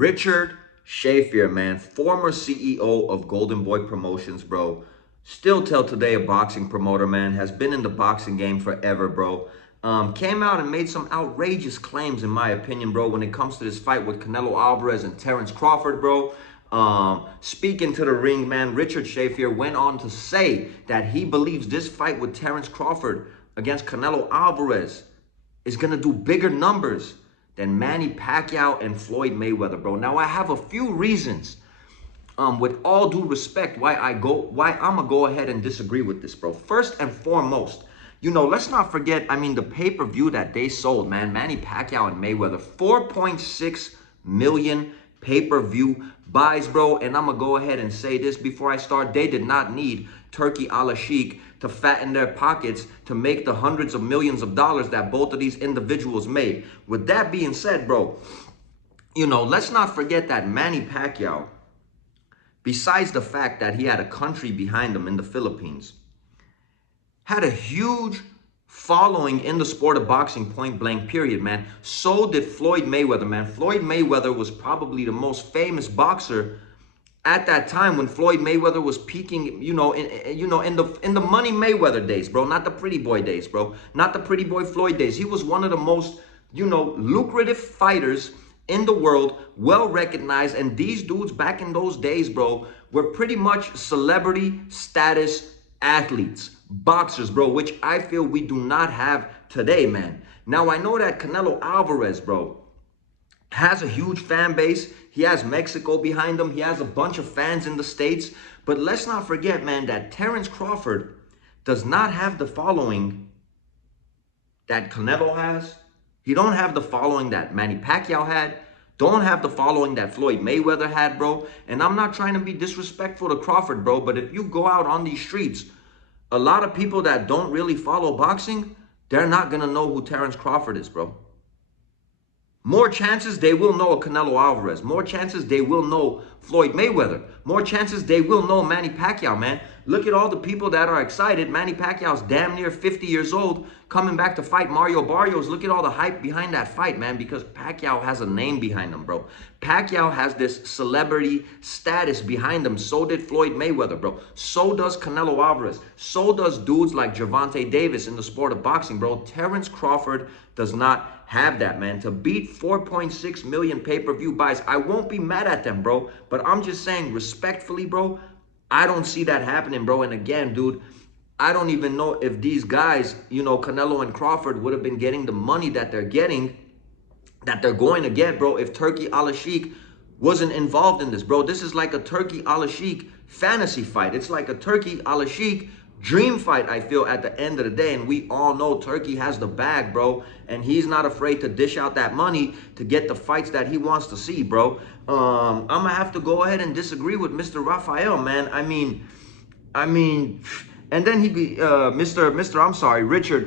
Richard Schaefer, man, former CEO of Golden Boy Promotions, bro. Still till today a boxing promoter, man. Has been in the boxing game forever, bro. Came out and made some outrageous claims, in my opinion, bro, when it comes to this fight with Canelo Alvarez and Terence Crawford, bro. Speaking to the ring, man, Richard Schaefer went on to say that he believes this fight with Terence Crawford against Canelo Alvarez is going to do bigger numbers than Manny Pacquiao and Floyd Mayweather, bro. Now, I have a few reasons, with all due respect, why I'm gonna go ahead and disagree with this, bro. First and foremost, let's not forget, the pay-per-view that they sold, man, Manny Pacquiao and Mayweather, 4.6 million pay-per-view buys, bro. And I'm gonna go ahead and say this before I start. They did not need Turkey a la Sheik to fatten their pockets to make the hundreds of millions of dollars that both of these individuals made. With that being said, bro, let's not forget that Manny Pacquiao, besides the fact that he had a country behind him in the Philippines, had a huge following in the sport of boxing, point blank, period, man. So did Floyd Mayweather, man. Floyd Mayweather was probably the most famous boxer at that time when Floyd Mayweather was peaking, in the money Mayweather days, bro. Not the pretty boy days, bro. Not the pretty boy Floyd days. He was one of the most, lucrative fighters in the world, well recognized. And these dudes back in those days, bro, were pretty much celebrity status athletes, boxers, bro, which I feel we do not have today, man. Now, I know that Canelo Alvarez, bro, has a huge fan base. He has Mexico behind him. He has a bunch of fans in the States. But let's not forget, man, that Terence Crawford does not have the following that Canelo has. He don't have the following that Manny Pacquiao had. Don't have the following that Floyd Mayweather had, bro. And I'm not trying to be disrespectful to Crawford, bro, but if you go out on these streets, a lot of people that don't really follow boxing, they're not going to know who Terence Crawford is, bro. More chances they will know a Canelo Alvarez. More chances they will know Floyd Mayweather. More chances they will know Manny Pacquiao, man. Look at all the people that are excited. Manny Pacquiao's damn near 50 years old, coming back to fight Mario Barrios. Look at all the hype behind that fight, man, because Pacquiao has a name behind him, bro. Pacquiao has this celebrity status behind him. So did Floyd Mayweather, bro. So does Canelo Alvarez. So does dudes like Gervonta Davis in the sport of boxing, bro. Terence Crawford does not have that, man. To beat 4.6 million pay-per-view buys, I won't be mad at them, bro. But I'm just saying, respectfully, bro, I don't see that happening, bro. And again, dude, I don't even know if these guys, Canelo and Crawford would have been getting the money that they're getting, that they're going to get, bro, if Turkey a la Sheik wasn't involved in this, bro. This is like a Turkey a la Sheik fantasy fight. It's like a Turkey a la Sheik dream fight, I feel, at the end of the day. And we all know Turkey has the bag, bro. And he's not afraid to dish out that money to get the fights that he wants to see, bro. I'm going to have to go ahead and disagree with Mr. Raphael, man. I mean, and then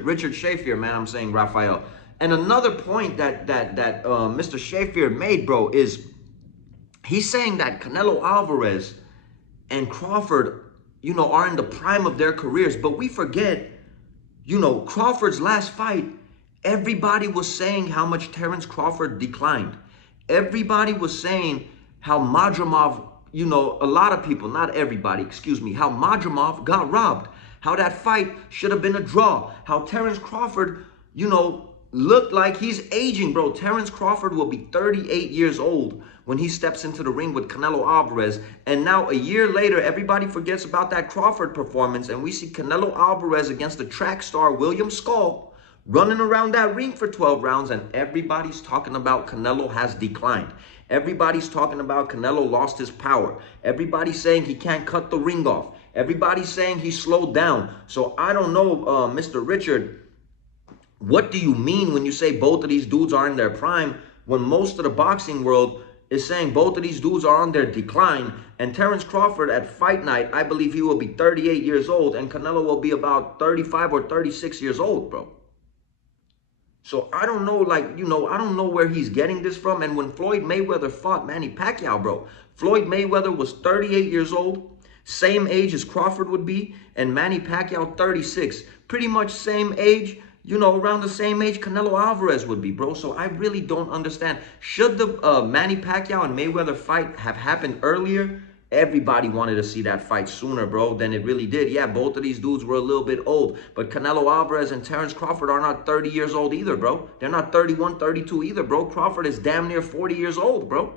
Richard Schaefer, man. I'm saying Raphael. And another point that Mr. Schaefer made, bro, is he's saying that Canelo Alvarez and Crawford, are in the prime of their careers. But we forget, Crawford's last fight, everybody was saying how much Terence Crawford declined. Everybody was saying how Madrimov, a lot of people, not everybody, excuse me, how Madrimov got robbed. How that fight should have been a draw. How Terence Crawford, looked like he's aging, bro. Terence Crawford will be 38 years old when he steps into the ring with Canelo Alvarez. And now a year later, everybody forgets about that Crawford performance, and we see Canelo Alvarez against the track star William Skull running around that ring for 12 rounds, and everybody's talking about Canelo has declined. Everybody's talking about Canelo lost his power. Everybody's saying he can't cut the ring off. Everybody's saying he slowed down. So I don't know, Mr. Richard, what do you mean when you say both of these dudes are in their prime, when most of the boxing world is saying both of these dudes are on their decline? And Terence Crawford at fight night, I believe he will be 38 years old, and Canelo will be about 35 or 36 years old, bro. So I don't know, I don't know where he's getting this from. And when Floyd Mayweather fought Manny Pacquiao, bro, Floyd Mayweather was 38 years old, same age as Crawford would be, and Manny Pacquiao 36. Pretty much same age you know, around the same age Canelo Alvarez would be, bro. So I really don't understand. Should the Manny Pacquiao and Mayweather fight have happened earlier? Everybody wanted to see that fight sooner, bro, than it really did. Yeah, both of these dudes were a little bit old, but Canelo Alvarez and Terence Crawford are not 30 years old either, bro. They're not 31, 32 either, bro. Crawford is damn near 40 years old, bro.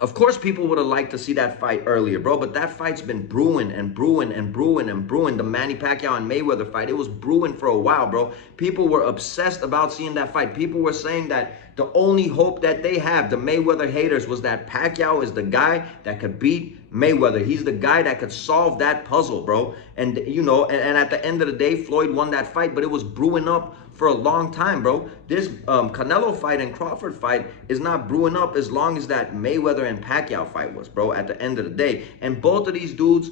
Of course, people would have liked to see that fight earlier, bro, but that fight's been brewing and brewing and brewing and brewing. The Manny Pacquiao and Mayweather fight, it was brewing for a while, bro. People were obsessed about seeing that fight. People were saying that the only hope that they have, the Mayweather haters, was that Pacquiao is the guy that could beat Mayweather. He's the guy that could solve that puzzle, bro. And, you know, and at the end of the day, Floyd won that fight, but it was brewing up for a long time, bro. This Canelo fight and Crawford fight is not brewing up as long as that Mayweather and Pacquiao fight was, bro, at the end of the day. And both of these dudes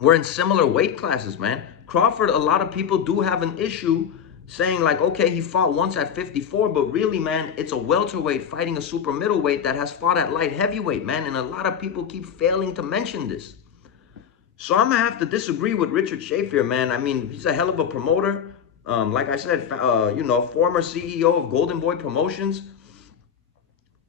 were in similar weight classes, man. Crawford, a lot of people do have an issue saying like, okay, he fought once at 54, but really, man, it's a welterweight fighting a super middleweight that has fought at light heavyweight, man. And a lot of people keep failing to mention this. So I'm going to have to disagree with Richard Shafir, man. I mean, he's a hell of a promoter. Like I said, you know, former CEO of Golden Boy Promotions.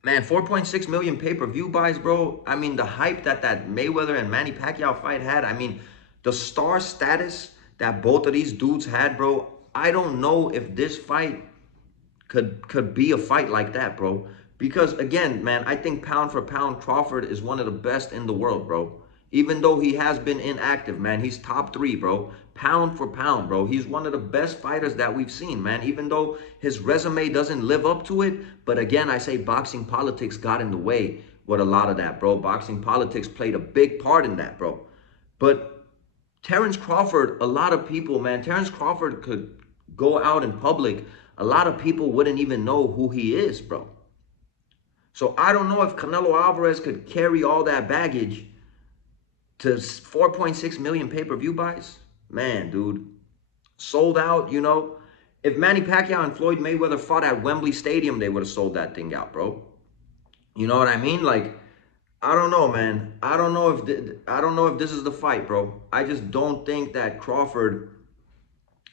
Man, 4.6 million pay-per-view buys, bro. I mean, the hype that Mayweather and Manny Pacquiao fight had. I mean, the star status that both of these dudes had, bro. I don't know if this fight could be a fight like that, bro. Because, again, man, I think pound for pound, Crawford is one of the best in the world, bro. Even though he has been inactive, man, he's top 3, bro. Pound for pound, bro. He's one of the best fighters that we've seen, man. Even though his resume doesn't live up to it. But again, I say boxing politics got in the way with a lot of that, bro. Boxing politics played a big part in that, bro. But Terence Crawford, a lot of people, man, Terence Crawford could go out in public. A lot of people wouldn't even know who he is, bro. So I don't know if Canelo Alvarez could carry all that baggage to 4.6 million pay-per-view buys. Man, dude, sold out, you know. If Manny Pacquiao and Floyd Mayweather fought at Wembley Stadium, they would have sold that thing out, bro. You know what I mean? Like, I don't know, man. I don't know if this is the fight, bro. I just don't think that Crawford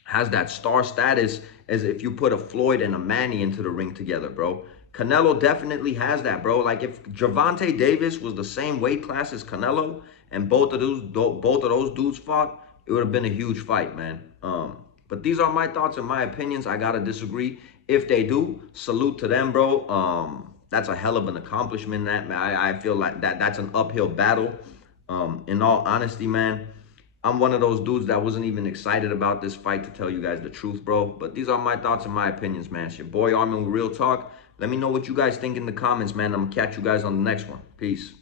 has that star status as if you put a Floyd and a Manny into the ring together, bro. Canelo definitely has that, bro. Like if Gervonta Davis was the same weight class as Canelo and both of those dudes fought, it would have been a huge fight, man. But these are my thoughts and my opinions. I gotta disagree. If they do, salute to them, bro. That's a hell of an accomplishment. That I feel like that's an uphill battle. In all honesty, man, I'm one of those dudes that wasn't even excited about this fight, to tell you guys the truth, bro. But these are my thoughts and my opinions, man. It's your boy Armin with Real Talk. Let me know what you guys think in the comments, man. I'm gonna catch you guys on the next one. Peace.